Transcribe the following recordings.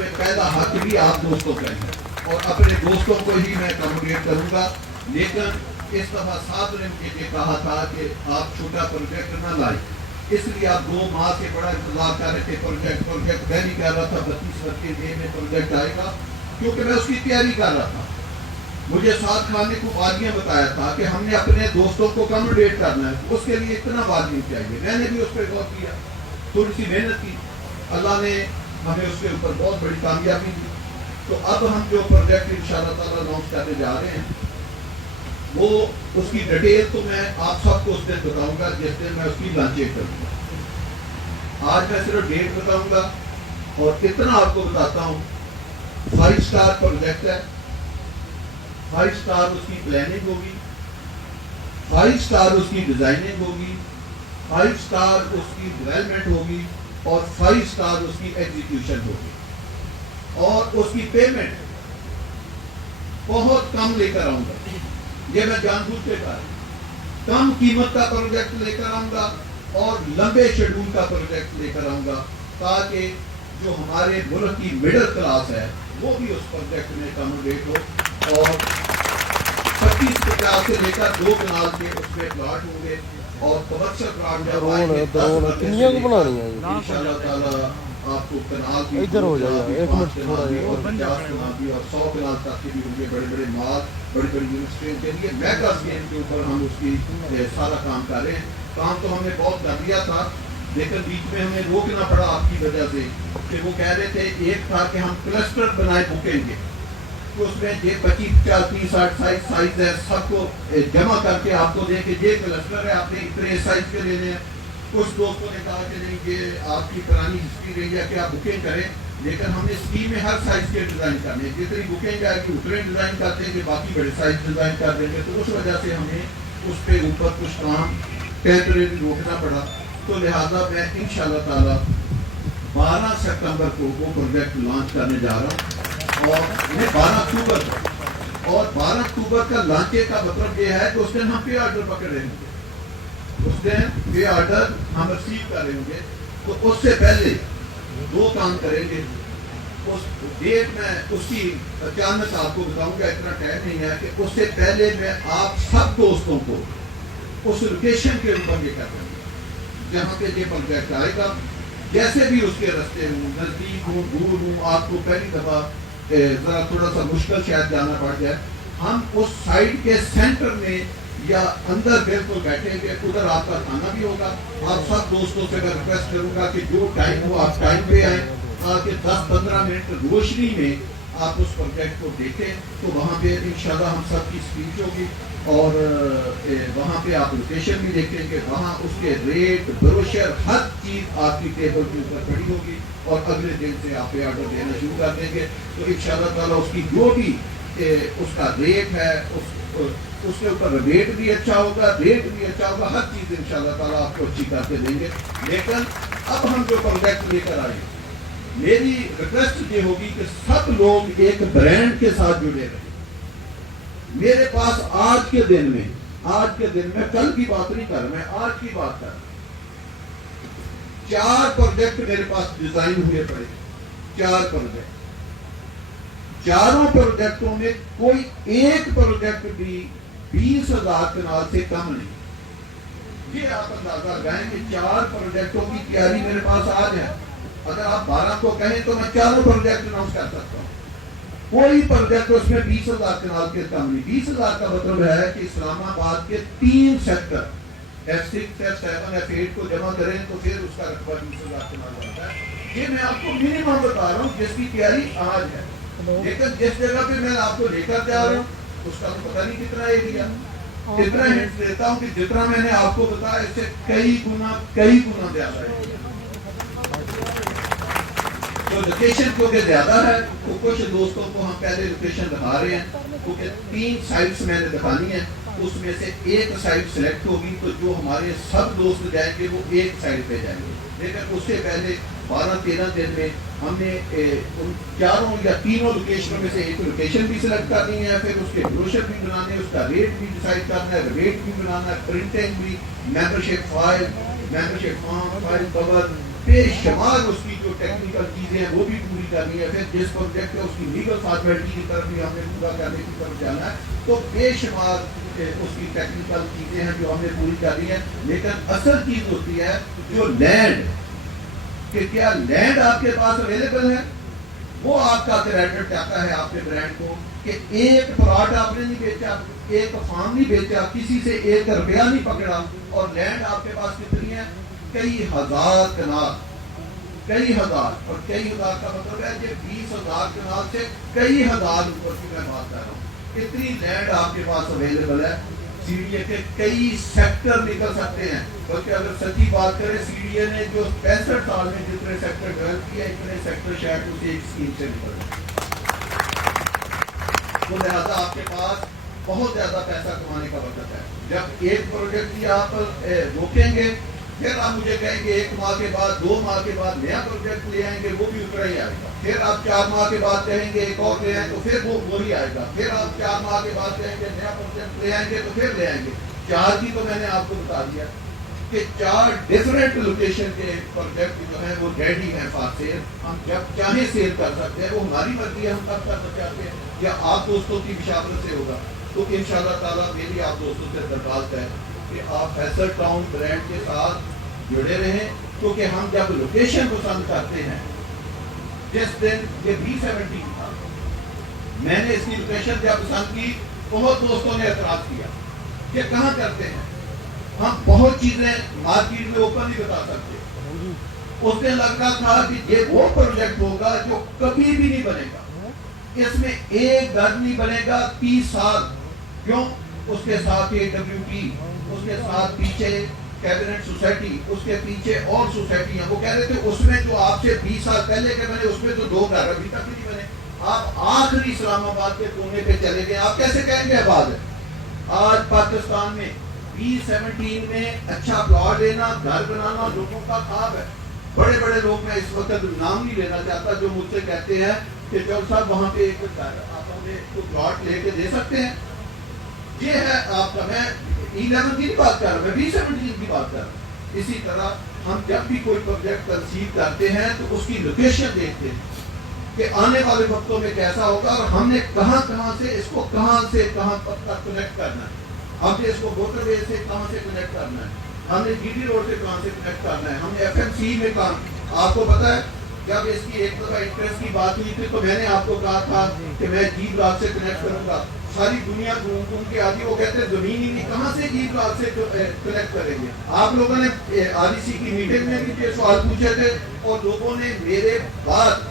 میں پہلا حق بھی آپ دوستوں کا ہے اور اپنے دوستوں کو ہی میں اکاموڈیٹ کروں گا. لیکن اس دفعہ صاحب نے مجھے یہ کہا تھا کہ آپ چھوٹا پروجیکٹ نہ لائیں, اس لیے آپ 2 ماہ سے بڑا انتظار کر رہے تھے. پروجیکٹ میں نہیں کر رہا تھا 32 کے دے میں پروجیکٹ آئے گا, کیونکہ میں اس کی تیاری کر رہا تھا. مجھے ساتھ خان نے کو وادیاں بتایا تھا کہ ہم نے اپنے دوستوں کو اکاموڈیٹ کرنا ہے, اس کے لیے اتنا وادی چاہیے. میں نے بھی اس پہ غور کیا, تھوڑی سی محنت کی, اللہ نے ہمیں اس کے اوپر بہت بڑی کامیابی دی. تو اب ہم جو پروجیکٹ انشاءاللہ تعالیٰ لانچ کرنے جا رہے ہیں وہ اس کی ڈیٹیل تو میں آپ سب کو اس دن بتاؤں گا جس دن میں اس کی لانچنگ کروں گا. آج میں صرف ڈیٹ بتاؤں گا اور اتنا آپ کو بتاتا ہوں, 5 اسٹار پروجیکٹ ہے. 5 اسٹار اس کی پلاننگ ہوگی, 5 اسٹار اس کی ڈیزائننگ ہوگی, 5 اسٹار اس کی ڈیولپمنٹ ہوگی اور 5 اسٹار اس کی ایگزیکیوشن ہوگی. اور اس کی پیمنٹ بہت کم لے کر آؤں گا, یہ میں جان بوجھ کے کہا, کم قیمت کا پروجیکٹ لے کر آؤں گا اور لمبے شیڈول کا پروجیکٹ لے کر آؤں گا, تاکہ جو ہمارے ملک کی مڈل کلاس ہے وہ بھی اس پروجیکٹ میں اکاموڈیٹ ہو. اور 25-50 سے لے کر 2 کنال کے اس میں پلاٹ ہوں گے اور کمرشل پلاٹ جب آئیں گے 10 انشاءاللہ تعالیٰ آپ کو کنال بھی ادھر ہو جائے گا, 1 منٹ تھوڑا جائے اور 50 کنال بھی اور 100 کنال تک کے بھی ہوں گے. بڑے بڑے مال, بڑی بڑی یونیورسٹیوں کے لیے میگا اسکیم کے اوپر ہم اس کی سارا کام کر رہے ہیں. کام تو ہم نے بہت کر دیا تھا, لیکن بیچ میں ہمیں روکنا پڑا آپ کی وجہ سے کہ وہ کہہ رہے تھے ایک تھا کہ ہم کلسٹر بنائے بکیں گے, تو اس میں یہ 25-50-60 سائز ہے, سب کو جمع کر کے آپ کو دیں کہ یہ کلسٹر ہے, آپ نے اتنے سائز کے لینے ہیں. کچھ دوستوں نے کہا کہ نہیں یہ آپ کی پرانی ہسٹری رہی ہے کہ آپ بکنگ کریں, لیکن ہم نے اسکیم میں ہر سائز کے ڈیزائن کرنے ہیں. جتنی بکنگ آئے گی اتنے ڈیزائن کرتے ہیں کہ باقی بڑے سائز ڈیزائن کر دیں گے. تو اس وجہ سے ہمیں اس پہ اوپر کچھ کام ٹیمپریری روکنا پڑا. تو لہٰذا میں انشاءاللہ تعالیٰ 12 ستمبر کو وہ پروجیکٹ لانچ کرنے جا رہا ہوں, اور یہ 12 اکتوبر کو, اور 12 اکتوبر کا لانچے کا مطلب یہ ہے کہ اس دن ہم پے آرڈر پکڑ رہے ہوں گے, اس دن پے آرڈر ہم ریسیو کر رہے ہوں گے. تو اس سے پہلے 2 کام کریں گے. اس ڈیٹ میں اس کی اچانک آپ کو بتاؤں گا, اتنا ٹائم نہیں ہے, کہ اس سے پہلے میں آپ سب دوستوں کو اس لوکیشن کے اوپر یہ کر دیں گے جہاں پہ یہ پروجیکٹ آئے گا. جیسے بھی اس کے رستے ہوں, نزدیک ہوں, دور ہوں, آپ کو پہلی دفعہ ذرا تھوڑا سا مشکل شاید جانا پڑ جائے, ہم اس سائٹ کے سینٹر میں یا اندر بالکل بیٹھیں گے. ادھر آپ کا کھانا بھی ہوگا. آپ سب دوستوں سے میں ریکویسٹ کروں گا کہ جو ٹائم ہو آپ ٹائم پہ آئیں, تاکہ 10-15 منٹ روشنی میں آپ اس پروجیکٹ کو دیکھیں. تو وہاں پہ انشاءاللہ ہم سب کی اسپیچ ہوگی, اور وہاں پہ آپ لوکیشن بھی دیکھیں گے. وہاں اس کے ریٹ, بروشر, ہر چیز آپ کی ٹیبل کے اوپر پڑی ہوگی, اور اگلے دن سے آپ پہ آرڈر دینا شروع کر دیں گے. تو انشاءاللہ تعالیٰ اس کی جو بھی اس کا ریٹ ہے, اس کے اوپر ریٹ بھی اچھا ہوگا, ریٹ بھی اچھا ہوگا, ہر چیز انشاءاللہ تعالیٰ آپ کو اچھی کر کے دیں گے. لیکن اب ہم جو پروجیکٹ لے کر آئے, میری ریکویسٹ یہ ہوگی کہ سب لوگ ایک برانڈ کے ساتھ جڑے رہیں. میرے پاس آج کے دن میں کل کی بات نہیں کر رہا, میں آج کی بات کر رہا ہوں. 4 پروجیکٹ میرے پاس ڈیزائن ہوئے پڑے, 4 پروجیکٹ. 4 پروجیکٹوں میں کوئی ایک پروجیکٹ بھی 20,000 کنال سے کم نہیں. یہ آپ اندازہ لگائیں کہ 4 پروجیکٹوں کی تیاری میرے پاس آج ہے. اگر آپ 12 کو کہیں تو میں 4 پروجیکٹ اناؤنس کر سکتا ہوں. کوئی پروجیکٹ اس میں 20,000 کنال کے کم نہیں. 20,000 کا مطلب ہے کہ اسلام آباد کے 3 سیکٹر F6, F7, F8 کو جمع کریں تو پھر اس کا رقبہ 20,000 کنال بنتا ہے. یہ میں آپ کو منیمم بتا رہا ہوں جس کی تیاری آج ہے. لیکن جس جگہ پہ میں آپ کو لے کر جا رہا ہوں اس کا تو پتہ نہیں کتنا ایریا. اتنا ہنٹ دیتا ہوں کہ جتنا میں نے آپ کو بتایا اس سے کئی گنا زیادہ ہے. تو لوکیشن کیونکہ زیادہ ہے تو کچھ دوستوں کو ہم پہلے لوکیشن دکھا رہے ہیں, کیونکہ 3 سائٹس میں نے دکھانی ہیں. اس میں سے ایک سائٹ سلیکٹ ہوگی, تو جو ہمارے سب دوست جائیں گے وہ ایک سائٹ پہ جائیں گے. لیکن اس سے پہلے 12-13 دن میں ہم نے ان 4 یا 3 لوکیشنوں میں سے ایک لوکیشن بھی سلیکٹ کرنی ہے, پھر اس کے بروشر بھی بنانے, اس کا ریٹ بھی ڈیسائیڈ کرنا ہے, ریٹ بھی بنانا ہے, پرنٹنگ بھی, membership file, membership form, file cover, بے شمار اس کی جو ٹیکنیکل چیزیں ہیں وہ بھی پوری کرنی ہے. پھر جس پروجیکٹ ہے اس کی لیگل فارمیلٹی کی طرف بھی ہم نے پورا کرنے کی طرف جانا ہے. تو بے شمار اس کی ٹیکنیکل چیزیں ہیں جو ہم نے پوری کرنی ہے. لیکن اصل چیز ہوتی ہے جو لینڈ، کہ کیا لینڈ آپ کے پاس اویلیبل ہے. وہ آپ کا کریڈٹ چاہتا ہے آپ کے برانڈ کو کہ ایک پلاٹ آپ نے نہیں بیچا، ایک فارم نہیں بیچا، کسی سے 1 روپیہ نہیں پکڑا، اور لینڈ آپ کے پاس کتنی ہے؟ کئی ہزار کنال. کئی ہزار، اور کئی ہزار کا مطلب ہے کہ 20,000 کنال سے کئی ہزار اوپر کی میں بات کر رہا ہوں. اتنی لینڈ آپ کے پاس اویلیبل ہے. سی ڈی اے کے کئی سیکٹر نکل سکتے ہیں. بلکہ اگر سچی بات کریں، سی ڈی اے نے جو 65 سال میں جتنے سیکٹر ڈیولپ کیا، اتنے سیکٹر شاید اسے ایک اسکیم سے نکل گئے. تو لہٰذا آپ کے پاس بہت زیادہ پیسہ کمانے کا وقت ہے. جب ایک پروجیکٹ کی آپ روکیں گے، پھر آپ مجھے کہیں گے 1 ماہ کے بعد 2 ماہ کے بعد نیا پروجیکٹ لے آئیں گے، وہ بھی اترا ہی آئے گا. پھر آپ 4 ماہ کے بعد کہیں گے ایک اور لے آئیں، تو پھر وہ وہی آئے گا. پھر آپ 4 ماہ کے بعد کہیں گے نیا پروجیکٹ لے آئیں گے، تو پھر لے آئیں گے. 4 کی تو میں نے آپ کو بتا دیا کہ 4 ڈفرینٹ لوکیشن کے پروجیکٹ جو ہیں وہ ریڈی ہیں فار سیل. ہم جب چاہیں سیل کر سکتے ہیں، وہ ہماری مرضی ہے، ہم کب کرنا چاہتے ہیں، یا آپ دوستوں کی مشاورت سے ہوگا. تو انشاءاللہ تعالیٰ میری آپ دوستوں سے درخواست ہے کہ آپ فیصل ٹاؤن برانڈ کے ساتھ جڑے رہیں. کیونکہ ہم جب لوکیشن پسند کرتے ہیں، جس دن یہ B17 تھا، میں نے اس کی لوکیشن جب پسند کی، بہت دوستوں نے اعتراض کیا کہ کہاں کرتے ہیں. ہم بہت چیزیں مارکیٹ میں اوپن نہیں بتا سکتے. اس دن لگ رہا تھا کہ یہ وہ پروجیکٹ ہوگا جو کبھی بھی نہیں بنے گا. اس میں ایک گھر نہیں بنے گا 30 سال. کیوں؟ اس کے ساتھ AWT، اس کے ساتھ پیچھے کیبنٹ سوسائٹی، اس کے پیچھے اور سوسائٹیاں. وہ کہہ رہے تھے اس میں جو آپ سے 20 سال پہلے کے بنے، اس میں تو 2 گھر ابھی تک نہیں بنے. آپ آخری اسلام آباد کے کونے پہ چلے گئے، آپ کیسے کہیں گے آباد ہے؟ آج پاکستان میں B17 میں اچھا پلاٹ لینا، گھر بنانا لوگوں کا خواب ہے. بڑے بڑے لوگ، میں اس وقت نام نہیں لینا چاہتا، جو مجھ سے کہتے ہیں کہ چول صاحب وہاں پہ ایک گھر آپ ہمیں پلاٹ لے کے دے سکتے ہیں. یہ ہے آپ کا، میں E11 کی بات کر رہا ہوں، میں B17 کی بات کر رہا ہوں. اسی طرح ہم جب بھی کوئی پروجیکٹ تنصیب کرتے ہیں تو اس کی لوکیشن دیکھتے ہیں کہ آنے والے وقتوں میں کیسا ہوگا، اور ہم نے کہاں کہاں سے اس کو کہاں سے کہاں تک کنیکٹ کرنا ہے. ہم نے اس کو موٹر وے سے کہاں سے کنیکٹ کرنا ہے، ہم نے GT روڈ سے کہاں سے کنیکٹ کرنا ہے، ہم نے FMC میں کام. آپ کو پتا ہے جب اس کی ایک دفعہ انٹرسٹ کی بات ہوئی تھی تو میں نے آپ کو کہا تھا کہ میں G بلاک سے کنیکٹ کروں گا. ساری دنیا گھوم کے آتی، وہ کہتے ہیں زمین ہی نہیں، کہاں سے G بلاک سے کنیکٹ کریں گے. آپ لوگوں نے REC کی میٹنگ میں بھی یہ سوال پوچھے تھے، اور لوگوں نے میرے بعد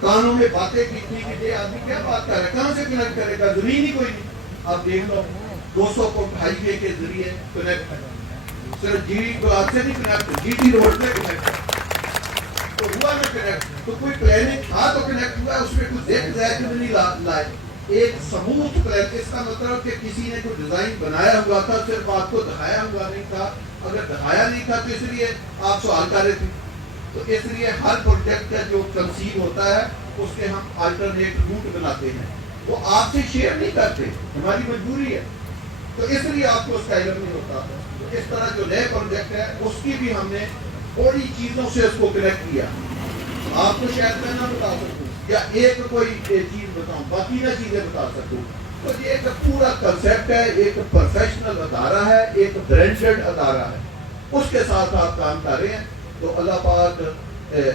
کانوں میں باتیں کی تھی کہ یہ آدمی کیا بات کر رہا ہے، کہاں سے کنیکٹ کرے گا، زمین ہی کوئی نہیں. اب دیکھ لو 200 فٹ ہائی وے کے ذریعے کنیکٹ کرنا، صرف G بلاک سے نہیں کنیکٹ، GT روڈ سے کنیکٹ تو ہوا نا کنیکٹ. تو کوئی پلاننگ تھا تو کنیکٹ ہوا، اس میں کچھ دیکھ جائے کہ نہیں لائے. ایک سموتھ پلان، اس کا مطلب کہ کسی نے جو ڈیزائن بنایا ہوا تھا صرف آپ کو دکھایا ہوا نہیں تھا. اگر دکھایا نہیں تھا تو اس لیے آپ سوال کر رہے تھے. تو اس لیے ہر پروجیکٹ کا جو تنصیب ہوتا ہے اس کے ہم الٹرنیٹ روٹ بناتے ہیں. وہ آپ سے شیئر نہیں کرتے، ہماری مجبوری ہے. تو اس لیے آپ کو اس کا علم نہیں ہوتا. تو اس طرح جو نئے پروجیکٹ ہے اس کی بھی ہم نے تھوڑی چیزوں سے اس کو کنیکٹ کیا. آپ کو شاید میں نہ بتا سکوں یا ایک کوئی چیز بتاؤں، باقی نہ چیزیں بتا سکوں. تو یہ ایک پورا کنسیپٹ ہے، ایک پروفیشنل ادارہ ہے، ایک برانڈڈ ادارہ ہے. اس کے ساتھ آپ کام کر رہے ہیں. تو اللہ پاک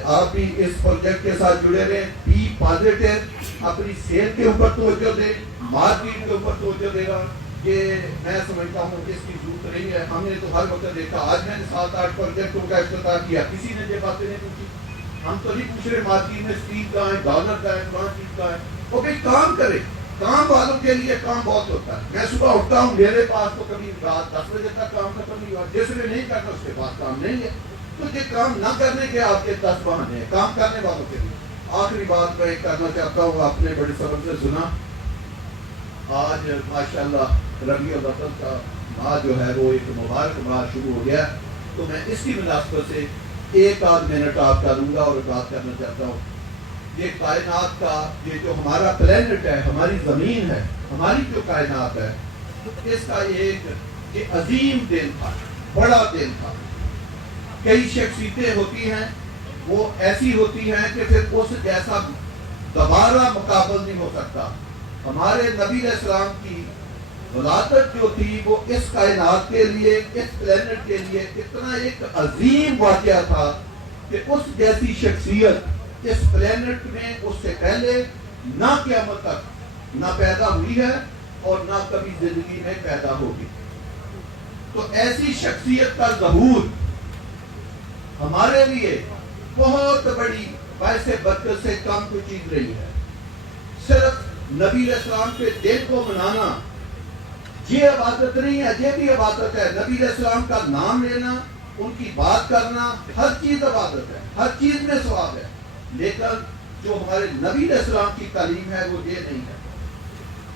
آپ بھی اس پروجیکٹ کے ساتھ جڑے رہیں. بی پازیٹیو، اپنی صحت کے اوپر توجہ دیں، مارکیٹ کے اوپر توجہ دے گا. یہ میں سمجھتا ہوں کہ اس کی ضرورت نہیں ہے. ہم نے تو ہر وقت دیکھا، آج میں نے 7-8 پروجیکٹوں کا افتتاح کیا، کسی نے یہ باتیں نہیں پوچھی. ہم تو نہیں پوچھ رہے مارکیٹ میں اسپیڈ کہاں ہے، ڈالر کہاں ہے، کہاں چیز کہاں ہے. وہ بھائی کام کرے. کام والوں کے لیے کام بہت ہوتا ہے. میں صبح اٹھتا ہوں، میرے پاس تو کبھی رات 10 بجے تک کام ختم نہیں ہوا. جس نے نہیں کرنا اس کے پاس کام نہیں ہے. تو یہ کام نہ کرنے کے آپ کے 10 بہانے ہیں کام کرنے والوں کے لیے. آخری بات میں کرنا چاہتا ہوں، آپ نے بڑے صبر سے سنا. آج ماشاءاللہ ربیع الاول کا ماہ جو ہے وہ ایک مبارک ماہ شروع ہو گیا. تو میں اس کی مناسبت سے 1-8 منٹ آپ کا لوں گا اور بات کرنا چاہتا ہوں. یہ کائنات کا، یہ جو ہمارا پلینٹ ہے، ہماری زمین ہے، ہماری جو کائنات ہے، اس کا ایک عظیم دن تھا، بڑا دن تھا. کئی شخصیتیں ہوتی ہیں وہ ایسی ہوتی ہیں کہ پھر اس جیسا دوبارہ مقابل نہیں ہو سکتا. ہمارے نبی علیہ السلام کی ولادت جو تھی وہ اس کائنات کے لیے، اس پلینٹ کے لیے اتنا ایک عظیم واقعہ تھا کہ اس جیسی شخصیت اس پلینٹ میں اس سے پہلے نہ قیامت تک نہ پیدا ہوئی ہے اور نہ کبھی زندگی میں پیدا ہوگی. تو ایسی شخصیت کا ظہور ہمارے لیے بہت بڑی باعث برکت سے کم کوئی چیز رہی ہے. صرف نبی علیہ السلام کے دن کو منانا یہ عبادت نہیں ہے، یہ بھی عبادت ہے. نبی علیہ السلام کا نام لینا، ان کی بات کرنا، ہر چیز عبادت ہے، ہر چیز میں ثواب ہے. لیکن جو ہمارے نبی علیہ السلام کی تعلیم ہے وہ یہ نہیں ہے.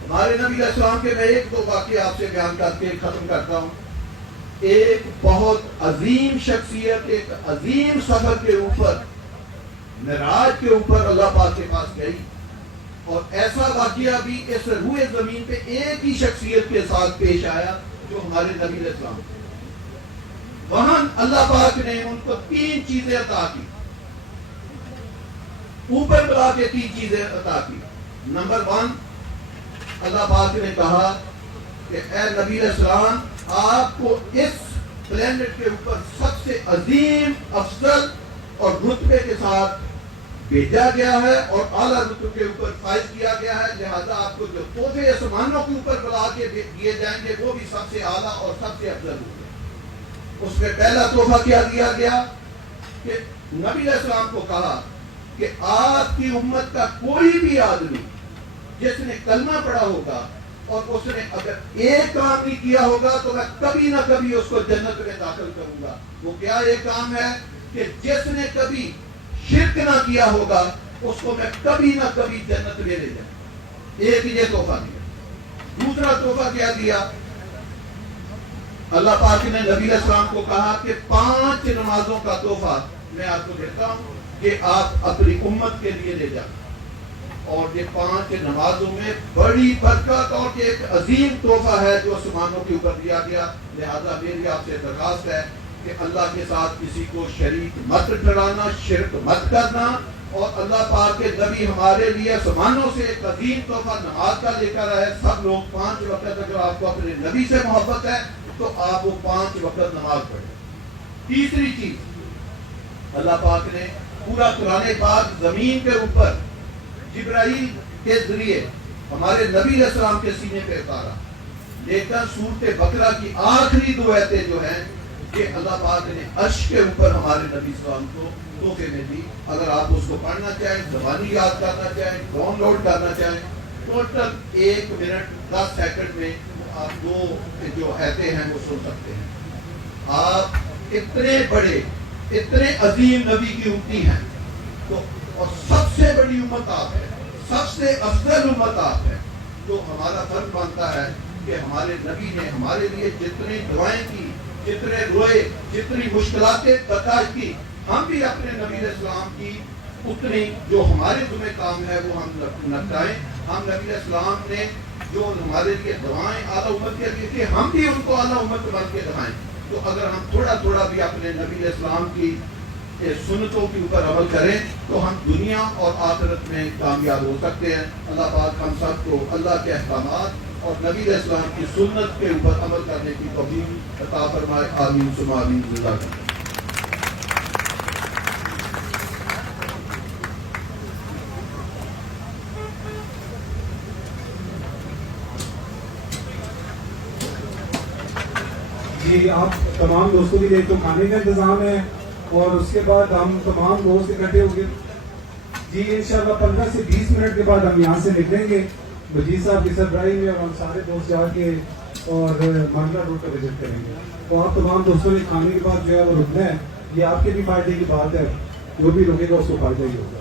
ہمارے نبی علیہ السلام کے میں ایک دو واقعے آپ سے بیان کر کے ختم کرتا ہوں. ایک بہت عظیم شخصیت ایک عظیم سفر کے اوپر، معراج کے اوپر اللہ پاک کے پاس گئی، اور ایسا واقعہ بھی اس روئے زمین پہ ایک ہی شخصیت کے ساتھ پیش آیا جو ہمارے نبی علیہ السلام. وہاں اللہ پاک نے ان کو 3 چیزیں عطا کی، اوپر بلا کے 3 چیزیں عطا کی. نمبر 1، اللہ پاک نے کہا کہ اے نبی علیہ السلام، آپ کو اس پلینٹ کے اوپر سب سے عظیم افضل اور رتبے کے ساتھ بھیجا گیا ہے اور اعلیٰ رتبے کے اوپر فائز کیا گیا ہے. لہذا آپ کو جو تحفے آسمانوں کے اوپر بلا کے دیے جائیں گے وہ بھی سب سے اعلیٰ اور سب سے افضل ہوں گے. اس میں پہلا تحفہ کیا دیا گیا کہ نبی علیہ السلام کو کہا کہ آپ کی امت کا کوئی بھی آدمی جس نے کلمہ پڑھا ہوگا اور اس نے اگر ایک کام نہیں کیا ہوگا تو میں کبھی نہ کبھی اس کو جنت میں داخل کروں گا. وہ کیا ایک کام ہے کہ جس نے کبھی شرک نہ کیا ہوگا اس کو میں کبھی نہ کبھی جنت میں لے جاؤں. ایک یہ تحفہ دیا. دوسرا تحفہ کیا دیا؟ اللہ پاک نے نبی علیہ السلام کو کہا کہ 5 نمازوں کا تحفہ میں آپ کو دیتا ہوں کہ آپ اپنی امت کے لیے لے جائیں. اور یہ 5 نمازوں میں بڑی برکت اور ایک عظیم تحفہ ہے جو آسمانوں کے اوپر دیا گیا. لہذا میری آپ سے درخواست ہے کہ اللہ کے ساتھ کسی کو شریک مت ٹھہرانا، شرک مت کرنا. اور اللہ پاک کے نبی ہمارے لیے آسمانوں سے ایک عظیم تحفہ نماز کا لے کر آئے. سب لوگ 5 وقت اگر آپ کو اپنے نبی سے محبت ہے تو آپ وہ 5 وقت نماز پڑھیں. تیسری چیز، اللہ پاک نے پورا قرآن پاک زمین کے اوپر جبرائیل کے ذریعے ہمارے نبی علیہ السلام کے سینے پہ اتارا. لیکن سورۃ بقرہ کی آخری 2 آیتیں جو ہیں کہ اللہ پاک نے عرش کے اوپر ہمارے نبی صلی اللہ علیہ وسلم کو تحفے میں دی. اگر آپ اس کو پڑھنا چاہیں، زبانی یاد کرنا چاہیں، ڈاؤن لوڈ کرنا چاہیں، ٹوٹل 1 منٹ 10 سیکنڈ میں آپ 2 جو آیتیں ہیں وہ سن سکتے ہیں. آپ اتنے بڑے اتنے عظیم نبی کی امتی ہیں تو اور سب سے بڑی امت آپ ہے، سب سے افضل امت آپ ہے. تو ہمارا فرض بنتا ہے کہ ہمارے نبی نے ہمارے لیے جتنی دعائیں کی، جتنے روئے، جتنی مشکلات برداشت کی، ہم بھی اپنے نبی علیہ السلام کی اتنی جو ہمارے ذمہ کام ہے وہ ہم نپٹائیں. ہم نبی علیہ السلام نے جو ہمارے لیے دعائیں اعلیٰ امت کے لیے کی، ہم بھی ان کو اعلیٰ امت بن کے دکھائیں. تو اگر ہم تھوڑا تھوڑا بھی اپنے نبی علیہ السلام کی سنتوں کے اوپر عمل کریں تو ہم دنیا اور آخرت میں کامیاب ہو سکتے ہیں. اللہ پاک ہم سب کو اللہ کے احکامات اور نبی علیہ السلام کی سنت کے اوپر عمل کرنے کی توفیق عطا فرمائے. آمین ثم آمین. جزاک اللہ. جی آپ تمام دوستوں کے لیے تو کھانے کا انتظام ہے اور اس کے بعد ہم تمام دوست اکٹھے ہو گئے. جی انشاءاللہ 15 سے 20 منٹ کے بعد ہم یہاں سے نکلیں گے. وزیر صاحب کی سربراہی میں اور ہم سارے دوست جا کے اور مانگلا روڈ کا وزٹ کریں گے. تو آپ تمام دوستوں نے کھانے کے بعد جو ہے وہ رکنا ہے. یہ آپ کے بھی فائدے کی بات ہے، جو بھی رکے گا اس کو فائدہ ہی ہوگا.